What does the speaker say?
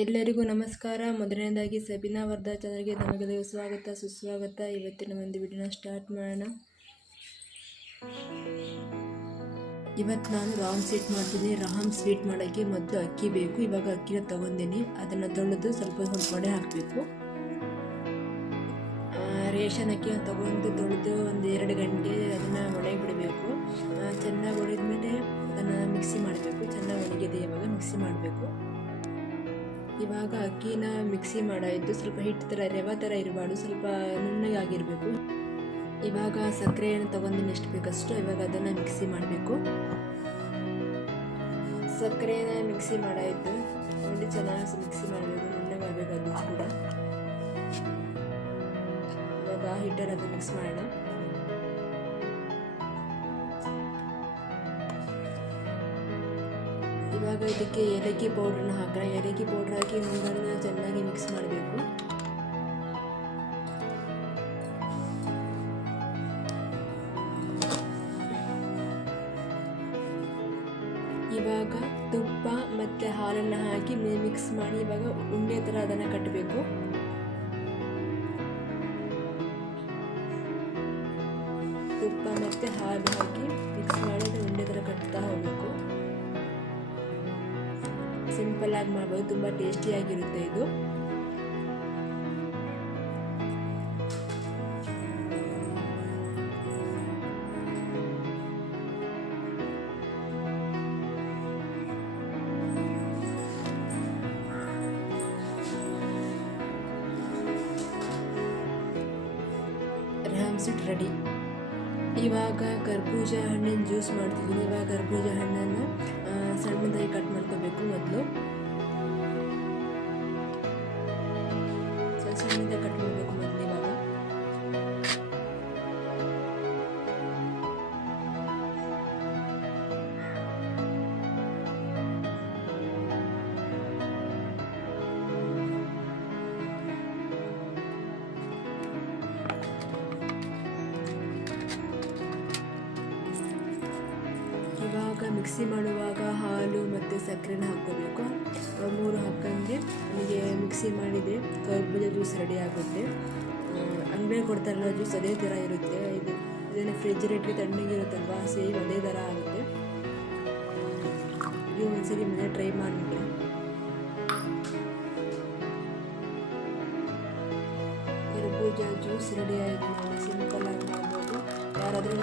ಎಲ್ಲರಿಗೂ ನಮಸ್ಕಾರ. ಮೊದಲನೇದಾಗಿ ಸಬಿನಾ ವರ್ಧಾ ಚಾನಲ್ಗೆ ನಮಗೆಲ್ಲರಿಗೂ ಸ್ವಾಗತ, ಸುಸ್ವಾಗತ. ಇವತ್ತಿನ ಒಂದು ವಿಡಿಯೋನ ಸ್ಟಾರ್ಟ್ ಮಾಡೋಣ. ಇವತ್ತು ನಾನು ರಾಮ್ ಸ್ವೀಟ್ ಮಾಡ್ತೀನಿ ರಾಮ್ ಸ್ವೀಟ್ ಮಾಡೋಕ್ಕೆ ಮೊದಲು ಅಕ್ಕಿ ಬೇಕು. ಇವಾಗ ಅಕ್ಕಿನ ತೊಗೊಂಡಿನಿ. ಅದನ್ನು ತೊಳೆದು ಸ್ವಲ್ಪ ಸ್ವಲ್ಪ ಒಡೆ ಹಾಕಬೇಕು. ರೇಷನ್ ಅಕ್ಕಿನ ತೊಗೊಂಡು ತೊಳೆದು ಒಂದು ಎರಡು ಗಂಟೆ ಅದನ್ನು ಒಣಗಿ ಬಿಡಬೇಕು. ಚೆನ್ನಾಗಿ ಒಡೆದ ಮೇಲೆ ಅದನ್ನು ಮಿಕ್ಸಿ ಮಾಡಬೇಕು. ಚೆನ್ನಾಗಿ ಒಣಗಿದೆ ಇವಾಗ ಮಿಕ್ಸಿ ಮಾಡಬೇಕು. ಇವಾಗ ಅಕ್ಕಿನ ಮಿಕ್ಸಿ ಮಾಡಾಯಿತು. ಸ್ವಲ್ಪ ಹಿಟ್ಟು ಥರ ರವೆ ಥರ ಇರಬಾರ್ದು. ಸ್ವಲ್ಪ ನುಣ್ಣಗಾಗಿರಬೇಕು. ಇವಾಗ ಸಕ್ಕರೆಯನ್ನು ತೊಗೊಂಡಿನಿ ಎಷ್ಟು ಬೇಕಷ್ಟು ಇವಾಗ ಅದನ್ನು ಮಿಕ್ಸಿ ಮಾಡಬೇಕು. ಸಕ್ಕರೆನ ಮಿಕ್ಸಿ ಮಾಡಾಯಿತು. ನೋಡಿ, ಚೆನ್ನಾಗಿ ಮಿಕ್ಸಿ ಮಾಡಬೇಕು. ನುಣ್ಣಗಾಗಬೇಕು ಅದು ಕೂಡ. ಇವಾಗ ಹಿಟ್ಟನ್ನು ಅದು ಮಿಕ್ಸ್ ಮಾಡೋಣ. ಇವಾಗ ಇದಕ್ಕೆ ಏಲಕ್ಕಿ ಪೌಡ್ರನ್ನ ಹಾಕೋಣ ಏಲಕ್ಕಿ ಪೌಡ್ರ್ ಹಾಕಿ ಮುಂದನ್ನು ಚೆನ್ನಾಗಿ ಮಿಕ್ಸ್ ಮಾಡಬೇಕು. ಇವಾಗ ತುಪ್ಪ ಮತ್ತು ಹಾಲನ್ನು ಹಾಕಿ ಮಿಕ್ಸ್ ಮಾಡಿ ಇವಾಗ ಉಂಡೆ ಥರ ಅದನ್ನು ಕಟ್ಟಬೇಕು ತುಪ್ಪ ಮತ್ತು ಹಾಲು ಹಾಕಿ ಮಿಕ್ಸ್ ಮಾಡಿ ಉಂಡೆ ಥರ ಕಟ್ತಾ ಸಿಂಪಲ್ ಆಗಿ ಮಾಡ್ಬೋದು ತುಂಬ ಟೇಸ್ಟಿಯಾಗಿರುತ್ತೆ ಇದು. ರಾಮ್ ಸಿಟ್ ರೆಡಿ. ಇವಾಗ ಕರ್ಬೂಜ ಹಣ್ಣಿನ ಜ್ಯೂಸ್ ಮಾಡ್ತಿದ್ದೀನಿ. ಇವಾಗ ಕರ್ಬೂಜ ಹಣ್ಣನ್ನು ಸಣ್ಣದಾಗಿ ಕಟ್ ಮಾಡ್ಕೋಬೇಕು ಮೊದಲು. ಸಣ್ಣದಾಗಿ ಕಟ್ ಮಾಡಬೇಕು ಇವಾಗ ಮಿಕ್ಸಿ ಮಾಡುವಾಗ ಹಾಲು ಮತ್ತು ಸಕ್ಕರೆನ ಹಾಕ್ಕೋಬೇಕು. ಮೂರು ಹಾಕ್ಕೊಂಡ್ರೆ ಹೀಗೆ ಮಿಕ್ಸಿ ಮಾಡಿದರೆ ಕರ್ಬೂಜ ಜ್ಯೂಸ್ ರೆಡಿ ಆಗುತ್ತೆ. ಅಂಗಡಿಯಲ್ಲಿ ಕೊಡ್ತಾರಲ್ಲ ಜ್ಯೂಸ್ ಅದೇ ಥರ ಇರುತ್ತೆ. ಇದು ಇದನ್ನು ಫ್ರಿಜ್ ರೇಟ್ಗೆ ತಣ್ಣಗಿರುತ್ತಲ್ವ, ಸೇಮ್ ಅದೇ ಥರ ಆಗುತ್ತೆ. ನೀವು ಒಂದ್ಸರಿ ಮನೆ ಟ್ರೈ ಮಾಡಿಬಿಟ್ರೆ ಕರ್ಬೂಜ ಜ್ಯೂಸ್ ರೆಡಿ ಆಯಿತು ಸಿಂಪಲ್ ಆಗಿ ಮಾಡ್ಬೋದು. ಯಾರಾದರೂ